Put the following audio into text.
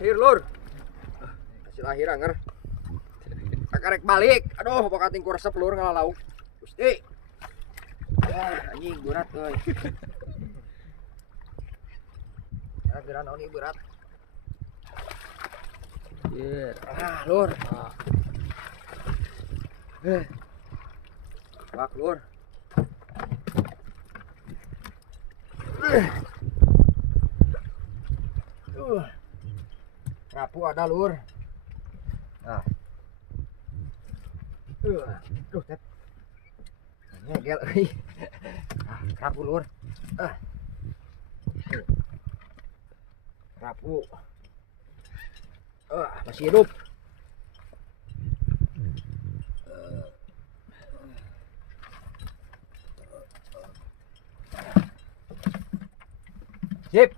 lahir lur. Hasil lahir anger. Karek balik. Aduh, boka tingku resep lur ngalauk. Gusti. Anjing berat euy. Gara-gara naon ieu berat. Yer. Lur. Bak lur. Rapu ada lur. Nah. Duh, tet. Ngegel euy. Rapu lur. Rapu. Masih hidup. Sip,